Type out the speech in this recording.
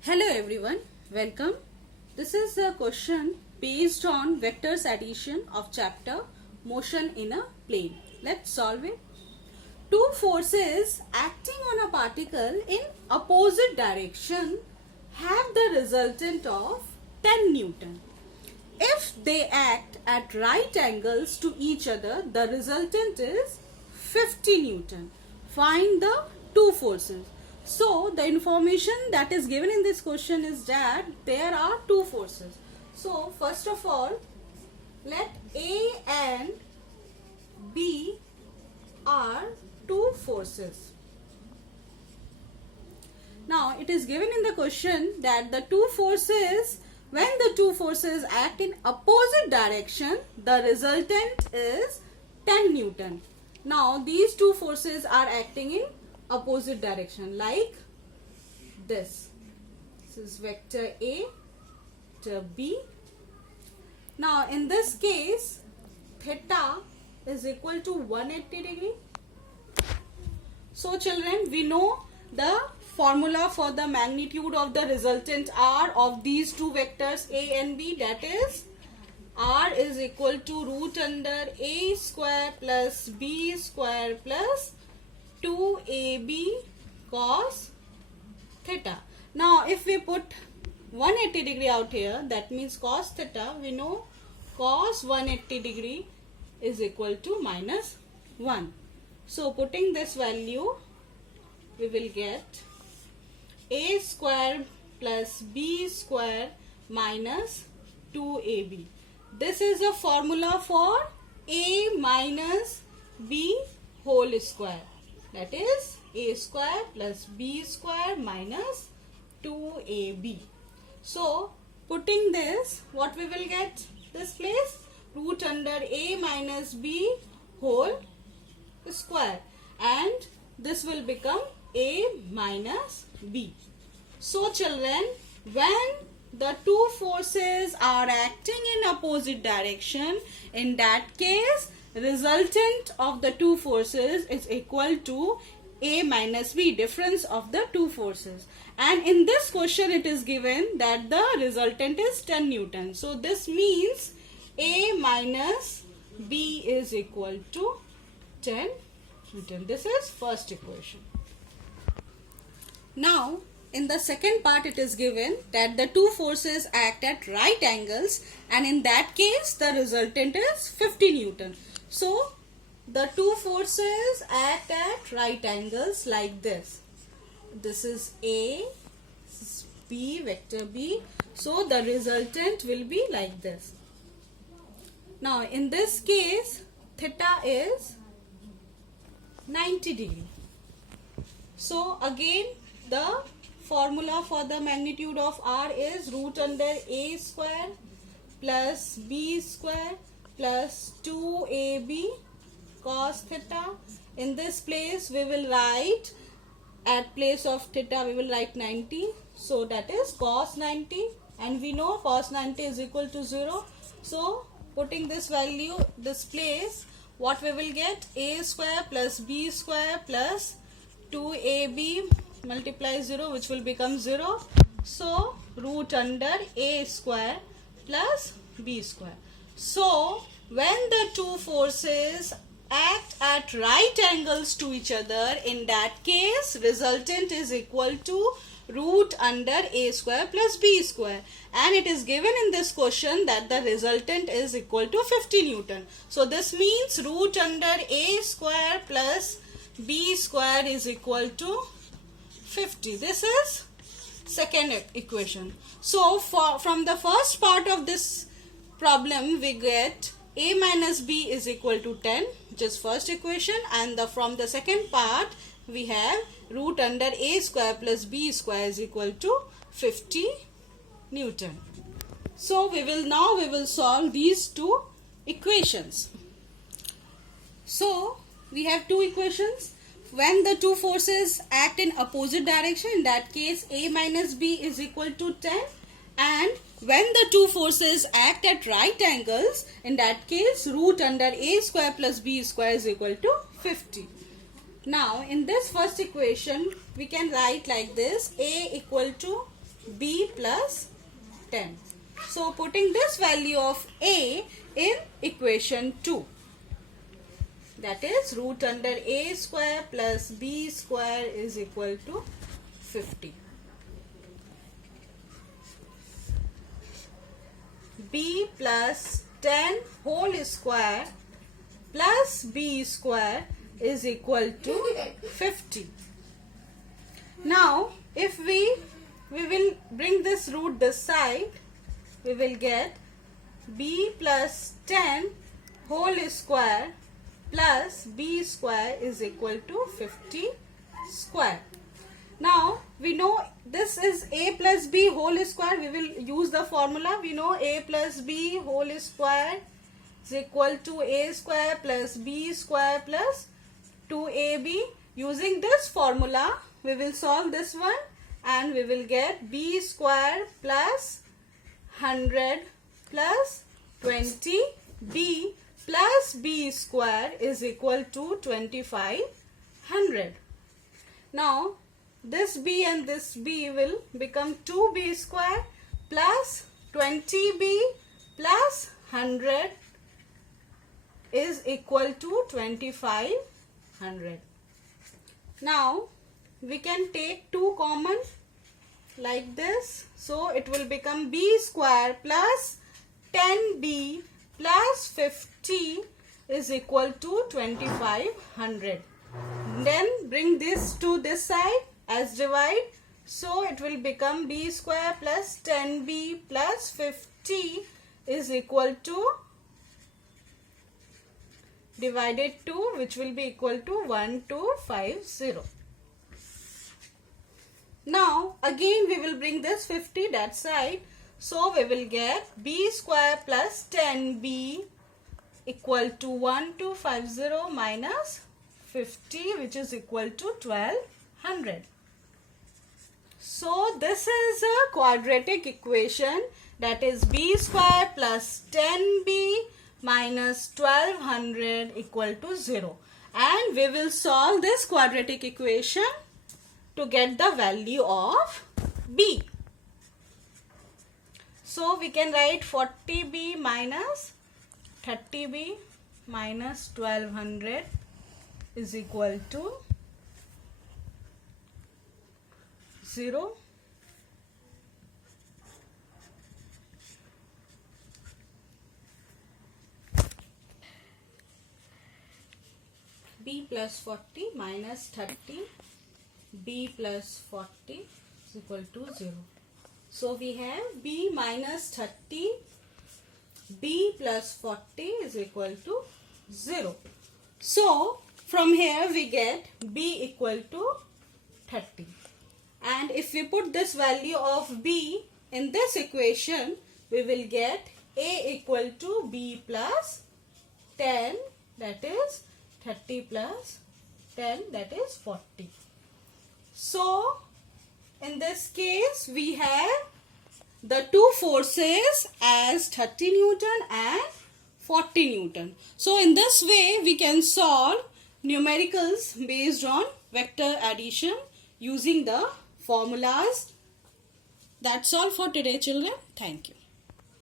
Hello everyone, welcome. This is a question based on vectors addition of chapter motion in a plane. Let's solve it. Two forces acting on a particle in opposite direction have the resultant of 10 Newton. If they act at right angles to each other, the resultant is 50 Newton. Find the two forces. So, the information that is given in this question is that there are two forces. So, first of all, let A and B are two forces. Now, it is given in the question that when the two forces act in opposite direction, the resultant is 10 Newton. Now, these two forces are acting in opposite direction like this. This is vector A, vector B. Now, in this case, theta is equal to 180 degree. So, children, we know the formula for the magnitude of the resultant R of these two vectors A and B, that is R is equal to root under A square plus B square plus 2AB cos theta. Now, if we put 180 degree out here, that means cos theta, we know cos 180 degree is equal to minus 1. So, putting this value, we will get A square plus B square minus 2AB. This is a formula for A minus B whole square. That is A square plus B square minus 2AB. So, putting this, what we will get this place? Root under A minus B whole square, and this will become A minus B. So, children, when the two forces are acting in opposite direction, in that case, resultant of the two forces is equal to A minus B, difference of the two forces. And in this question, it is given that the resultant is 10 Newton. So, this means A minus B is equal to 10 Newton. This is first equation. Now, in the second part, it is given that the two forces act at right angles, and in that case, the resultant is 50 Newton. So, the two forces act at right angles like this. This is A, this is B, vector B. So, the resultant will be like this. Now, in this case, theta is 90 degree. So, again, the formula for the magnitude of R is root under A square plus B square plus 2AB cos theta. In this place, we will write, at place of theta, we will write 90. So, that is cos 90, and we know cos 90 is equal to 0. So, putting this value, this place, what we will get? A square plus B square plus 2AB multiply 0, which will become 0. So, root under A square plus B square. So, when the two forces act at right angles to each other, in that case, resultant is equal to root under A square plus B square. And it is given in this question that the resultant is equal to 50 Newton. So, this means root under A square plus B square is equal to 50. This is second equation. So, from the first part of this problem, we get A minus B is equal to 10, which is first equation, and from the second part, we have root under A square plus B square is equal to 50 Newton. So, we will solve these two equations. So, we have two equations. When the two forces act in opposite direction, in that case, A minus B is equal to 10. And when the two forces act at right angles, in that case, root under A square plus B square is equal to 50. Now, in this first equation, we can write like this: A equal to b plus 10. So putting this value of a in equation 2, that is root under a square plus b square is equal to 50. b plus 10 whole square plus b square is equal to 50. Now if we will bring this root this side, we will get b plus 10 whole square plus b square is equal to 50 square. Now we know this is a plus b whole square. We will use the formula. We know a plus b whole square is equal to a square plus b square plus 2ab. Using this formula, we will solve this one and we will get b square plus 100 plus 20b plus b square is equal to 2500. Now this b and this b will become 2b square plus 20b plus 100 is equal to 2500. Now we can take 2 common like this. So it will become b square plus 10b plus 50 is equal to 2500. Then bring this to this side as divide. So it will become b square plus 10b plus 50 is equal to divided 2, which will be equal to 1250. Now again we will bring this 50 that side. So we will get b square plus 10b equal to 1250 minus 50, which is equal to 1200. So this is a quadratic equation, that is b square plus 10b minus 1200 equal to 0. And we will solve this quadratic equation to get the value of b. So we can write 40b minus 30b minus 1200 is equal to 0. b plus 40 minus 30 b plus 40 is equal to 0. So we have b minus 30 b plus 40 is equal to 0. So from here we get b equal to 30. And if we put this value of b in this equation, we will get a equal to b plus 10, that is 30 plus 10, that is 40. So in this case we have the two forces as 30 Newton and 40 Newton. So in this way we can solve numericals based on vector addition using the formulas. That's all for today, children. Thank you.